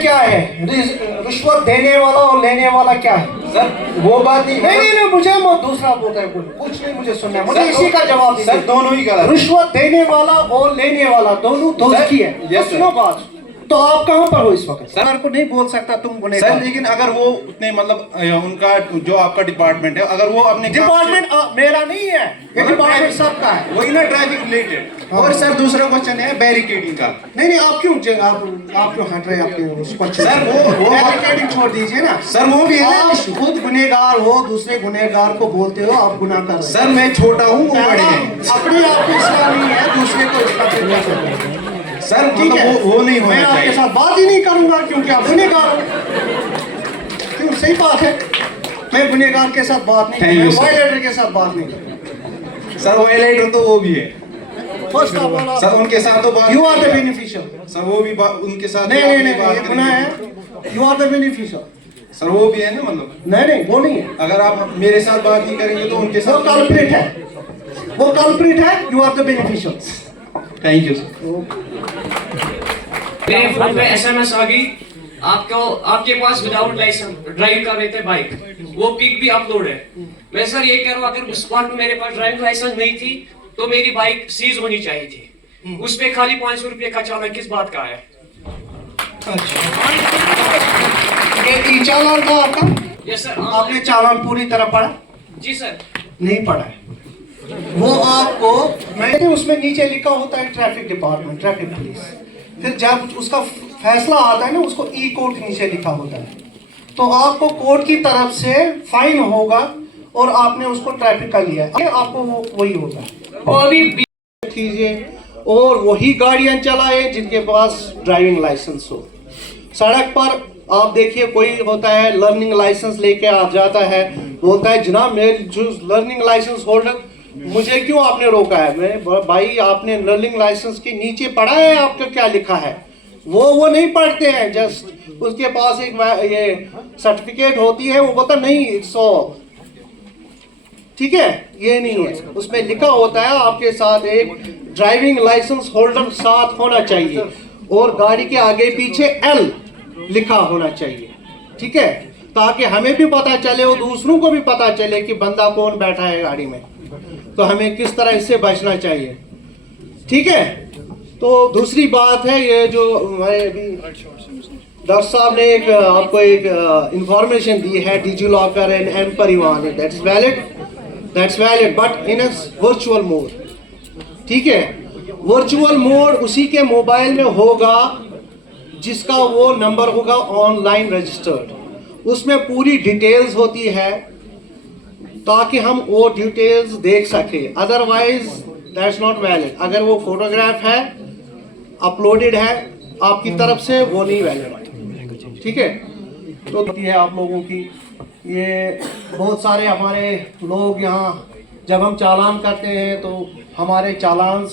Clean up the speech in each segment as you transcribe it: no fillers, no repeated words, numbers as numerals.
क्या है? रिश्वत देने वाला और लेने वाला क्या है? सर वो बात नहीं। नहीं, मुझे दूसरा बोलता है, कुछ नहीं मुझे सुनना है, मुझे इसी का जवाब दीजिए। सर दोनों ही गलत। रिश्वत देने वाला और लेने वाला दोनों दोस्त की है। सुनो बात, तो आप कहाँ पर हो इस वक्त? सर को नहीं बोल सकता तुम गुनहगार। सर लेकिन अगर वो उतने मतलब उनका जो आपका डिपार्टमेंट है, अगर वो अपने डिपार्टमेंट मेरा नहीं है, ये डिपार्टमेंट सबका है। वही ना ट्रैफिक रिलेटेड। और सर दूसरा क्वेश्चन है बैरिकेडिंग का। नहीं आप क्यों हट रहे हैं अपने उस क्वेश्चन? सर वो बैरिकेडिंग छोड़ दीजिए ना सर, वो भी है। आप खुद गुनहगार हो, दूसरे गुनहगार को बोलते हो आप गुनाह कर रहे हो। सर मैं छोटा हूँ, वो बड़े हैं। अपने आप को इस्लाम नहीं है, दूसरे को इस्लाम। सर ठीक है, वो नहीं होना चाहिए। मैं आपके साथ बात ही नहीं करूंगा क्योंकि आप गुनहगार हो। क्यों? सही बात है, मैं गुनहगार के साथ बात नहीं करूंगा, वायलेटर के साथ बात नहीं करूंगा। सर वायलेटर तो वो भी है। फर्स्ट ऑफ ऑल सर उनके साथ तो बात, you are the beneficial. Sir वो भी उनके साथ नहीं ये गुनाह है, you are the beneficial. Sir वो भी है ना, मतलब नहीं वो नहीं है। अगर आप मेरे साथ बात नहीं करेंगे तो उनके साथ वो कल्प्रिट है, वो कल्प्रिट है, you are the beneficial. Thank you sir. मेरे फोन पे एसएमएस आ गई, आपके पास विदाउट लाइसेंस ड्राइव कर रहे थे बाइक, वो पिक भी अपलोड है। मैं सर ये कह रहा हूँ, अगर उस वक्त मेरे पास ड्राइविंग लाइसेंस नहीं थी तो मेरी बाइक सीज होनी चाहिए थी। उस पे खाली 500 रुपये का चालान किस बात का है? ये ई चालान था आपका? Yes sir. आपने चालान पूरी तरह पढ़ा? जी सर। नहीं पढ़ा है वो आपको। मैंने उसमें नीचे लिखा होता है ट्रैफिक डिपार्टमेंट, ट्रैफिक पुलिस। फिर जब उसका फैसला आता है ना, उसको ई कोर्ट के नीचे लिखा होता है। तो आपको कोर्ट की तरफ से फाइन होगा और आपने उसको ट्रैफिक का लिया है, आपको वो वही होगा। वो अभी कीजिए और वही गाड़ियां चलाए जिनके पास ड्राइविंग लाइसेंस हो। सड़क पर आप देखिए कोई होता है लर्निंग लाइसेंस लेके आ जाता है, बोलता है जनाब मेरे जो लर्निंग लाइसेंस होल्डर, मुझे क्यों आपने रोका है? मैं भाई आपने लर्निंग लाइसेंस के नीचे पढ़ा है आपका क्या लिखा है? वो नहीं पढ़ते हैं, जस्ट उसके पास एक ये सर्टिफिकेट होती है, वो बोलता नहीं इट्स ऑल ठीक है। ये नहीं है, उसमें लिखा होता है आपके साथ एक ड्राइविंग लाइसेंस होल्डर साथ होना चाहिए और गाड़ी के आगे पीछे एल लिखा होना चाहिए, ठीक है, ताकि हमें भी पता चले और दूसरों को भी पता चले कि बंदा कौन बैठा है गाड़ी में, तो हमें किस तरह इससे बचना चाहिए, ठीक है। तो दूसरी बात है, ये जो हमारे डॉक्टर साहब ने एक आपको एक इंफॉर्मेशन दी है डिजी लॉकर एंड एम परिवहन, that's valid but in a virtual mode, ठीक है। वर्चुअल मोड उसी के मोबाइल में होगा जिसका वो नंबर होगा ऑनलाइन रजिस्टर्ड, उसमें पूरी डिटेल्स होती है ताकि हम वो डिटेल्स देख सके, अदरवाइज दैट्स नॉट वैलिड। अगर वो फोटोग्राफ है अपलोडेड है आपकी तरफ से, वो नहीं वैलिड, ठीक है। तो है आप लोगों की ये बहुत सारे हमारे लोग यहाँ जब हम चालान करते हैं तो हमारे चालान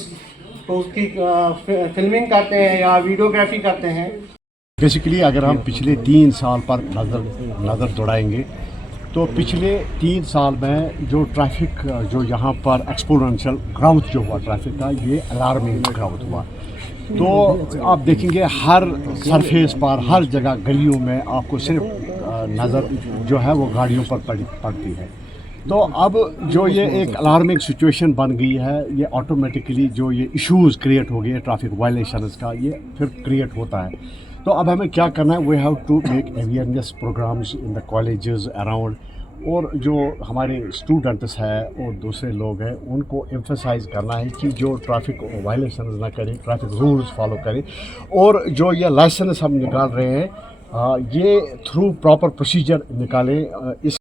तो उसकी फिल्मिंग करते हैं या वीडियोग्राफी करते हैं। बेसिकली अगर हम पिछले 3 साल पर नज़र दौड़ाएंगे तो पिछले 3 साल में जो ट्रैफिक जो यहाँ पर एक्सपोनेंशियल ग्राउथ जो हुआ ट्रैफिक का, ये अलार्मिंग ग्राउथ हुआ। तो आप देखेंगे हर सरफेस पर हर जगह गलियों में आपको सिर्फ नज़र जो है वो गाड़ियों पर पड़ती है। तो अब जो ये एक अलार्मिंग सिचुएशन बन गई है, ये ऑटोमेटिकली जो ये इश्यूज़ क्रिएट हो गए ट्रैफिक वायलेशंस का, ये फिर क्रिएट होता है। तो अब हमें क्या करना है, we have to make awareness programmes in the colleges around, और जो हमारे स्टूडेंट्स हैं और दूसरे लोग हैं उनको एम्फसाइज करना है कि जो ट्रैफिक वायलेशन ना करें, ट्रैफिक रूल्स फॉलो करें। और जो ये लाइसेंस हम निकाल रहे हैं ये थ्रू प्रॉपर प्रोसीजर निकालें। इस